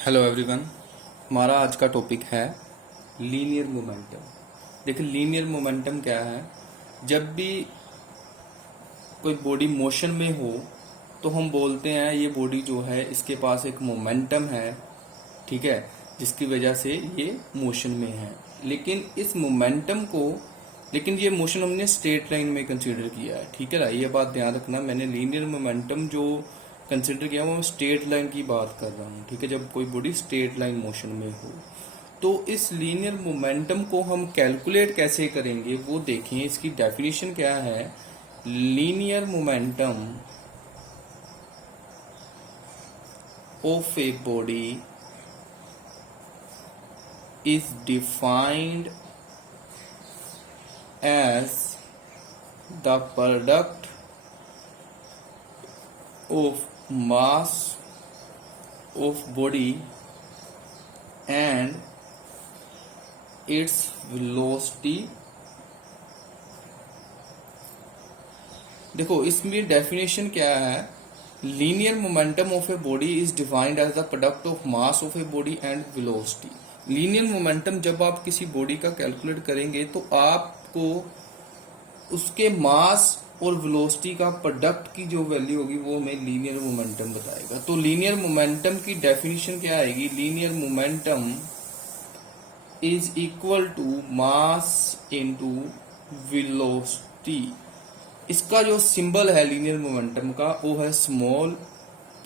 Hello everyone. हमारा आज का टॉपिक है लीनियर मोमेंटम। देखिए लीनियर मोमेंटम क्या है। जब भी कोई बॉडी मोशन में हो तो हम बोलते हैं ये बॉडी जो है इसके पास एक मोमेंटम है, ठीक है, जिसकी वजह से ये मोशन में है। लेकिन इस मोमेंटम को ये मोशन हमने स्ट्रेट लाइन में कंसीडर किया है, ठीक है ना। ये बात ध्यान रखना, मैंने लीनियर मोमेंटम जो कंसिडर किया वो मैं स्ट्रेट लाइन की बात कर रहा हूँ, ठीक है। जब कोई बॉडी स्ट्रेट लाइन मोशन में हो तो इस लीनियर मोमेंटम को हम कैलकुलेट कैसे करेंगे वो देखें। इसकी डेफिनेशन क्या है। Linear momentum of a body is defined as the product of mass of body and its velocity। देखो इसमें डेफिनेशन क्या है। Linear momentum of a body is defined as the product of mass of a body and velocity. Linear momentum जब आप किसी body का calculate करेंगे तो आपको उसके मास और वेलोसिटी का प्रोडक्ट की जो वैल्यू होगी वो हमें लीनियर मोमेंटम बताएगा। तो लीनियर मोमेंटम की डेफिनेशन क्या आएगी। Linear momentum is equal to mass into velocity. इसका जो सिंबल है लीनियर मोमेंटम का वो है स्मॉल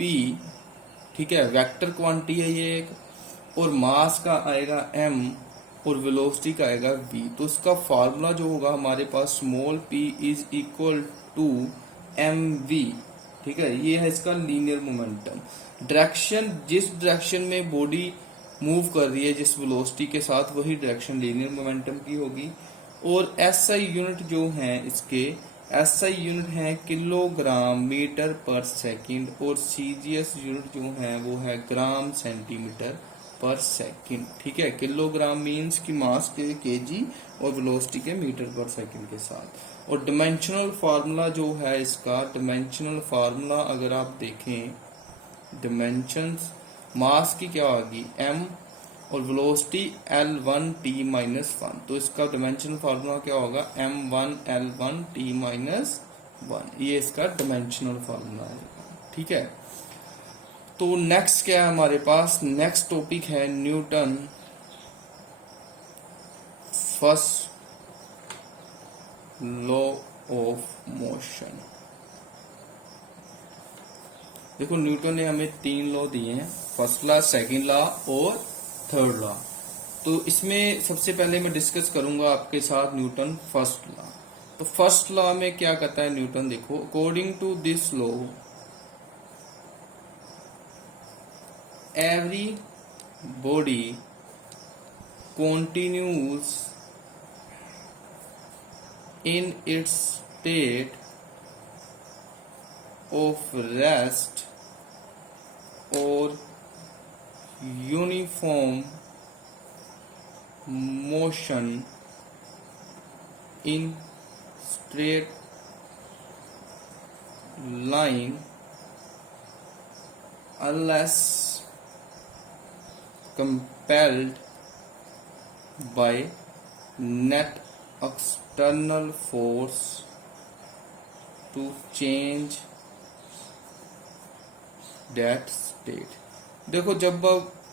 p, ठीक है, वेक्टर क्वांटिटी है ये एक, और मास का आएगा m और वेलोसिटी का आएगा v। तो इसका फार्मूला जो होगा हमारे पास small p is equal to mv, ठीक है। ये है इसका लीनियर मोमेंटम। डायरेक्शन, जिस डायरेक्शन में बॉडी मूव कर रही है जिस वेलोसिटी के साथ, वही डायरेक्शन लीनियर मोमेंटम की होगी। और SI यूनिट जो है इसके, SI यूनिट है किलोग्राम मीटर पर सेकंड, और CGS यूनिट जो है वो है ग्राम सेंटीमीटर पर सेकंड, ठीक है। किलोग्राम मीन्स की मास के केजी और वेलोसिटी के मीटर पर सेकंड के साथ। और डिमेंशनल फार्मूला जो है इसका, डिमेंशनल फार्मूला अगर आप देखें, डिमेंशंस मास की क्या होगी m और वेलोसिटी L1T-1। तो इसका डिमेंशनल फार्मूला क्या होगा m1L1T-1। ये इसका डिमेंशनल फार्मूला है, ठीक है। तो नेक्स्ट क्या है हमारे पास, नेक्स्ट टॉपिक है Newton first law of motion. देखो न्यूटन ने हमें 3 लॉ दिए हैं, फर्स्ट लॉ, सेकंड लॉ और थर्ड लॉ। तो इसमें सबसे पहले मैं डिस्कस करूंगा आपके साथ न्यूटन फर्स्ट लॉ। तो फर्स्ट लॉ में क्या कहता है न्यूटन, देखो, according to this law every body continues in its state of rest or uniform motion in straight line unless compelled by net external force to change that state। देखो जब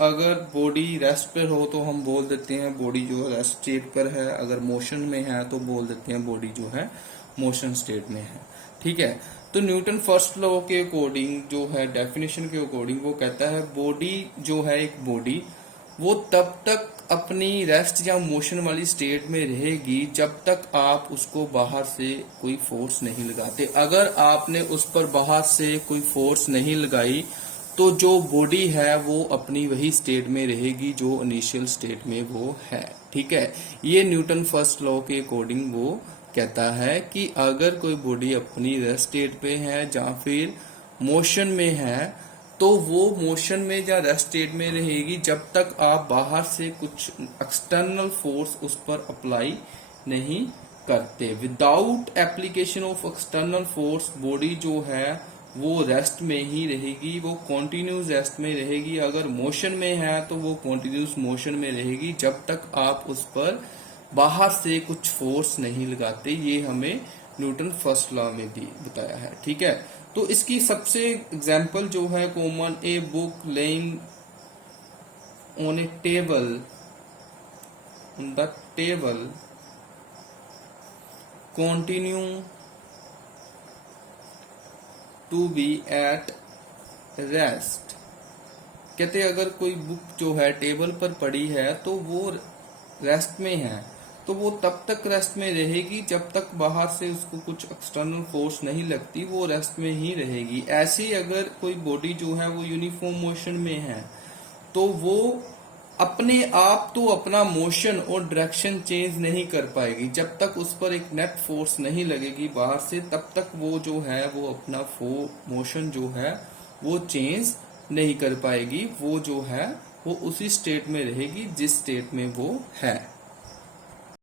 अगर body rest पर हो तो हम बोल देते हैं बॉडी जो है रेस्ट स्टेट पर है, अगर मोशन में है तो बोल देते हैं बॉडी जो है मोशन स्टेट में है, ठीक है। तो न्यूटन फर्स्ट लॉ के अकॉर्डिंग जो है, डेफिनेशन के अकॉर्डिंग, वो कहता है बॉडी जो है एक बॉडी वो तब तक अपनी रेस्ट या मोशन वाली स्टेट में रहेगी जब तक आप उसको बाहर से कोई फोर्स नहीं लगाते। अगर आपने उस पर बाहर से कोई फोर्स नहीं लगाई तो जो बॉडी है वो अपनी वही स्टेट में रहेगी जो इनिशियल स्टेट में वो है, ठीक है। ये न्यूटन फर्स्ट लॉ के अकॉर्डिंग वो कहता है कि अगर कोई बॉडी अपनी रेस्ट स्टेट पे है या फिर मोशन में है तो वो मोशन में या रेस्ट स्टेट में रहेगी जब तक आप बाहर से कुछ एक्सटर्नल फोर्स उस पर अप्लाई नहीं करते। Without application of external force body जो है वो रेस्ट में ही रहेगी, वो कॉन्टिन्यूस रेस्ट में रहेगी। अगर मोशन में है तो वो कॉन्टिन्यूस मोशन में रहेगी जब तक आप उस पर बाहर से कुछ फोर्स नहीं लगाते। ये हमें न्यूटन फर्स्ट लॉ में भी बताया है। ठीक है, तो इसकी सबसे एग्जाम्पल जो है common, a book laying on a table, on the table continue to be at rest. कहते अगर कोई बुक जो है टेबल पर पड़ी है तो वो रेस्ट में है, तो वो तब तक रेस्ट में रहेगी जब तक बाहर से उसको कुछ एक्सटर्नल फोर्स नहीं लगती, वो रेस्ट में ही रहेगी। ऐसे ही अगर कोई बॉडी जो है वो यूनिफॉर्म मोशन में है तो वो अपने आप तो अपना मोशन और डायरेक्शन चेंज नहीं कर पाएगी। जब तक उस पर एक नेट फोर्स नहीं लगेगी बाहर से, तब तक वो जो है वो अपना मोशन जो है वो चेंज नहीं कर पाएगी। वो जो है वो उसी स्टेट में रहेगी जिस स्टेट में वो है।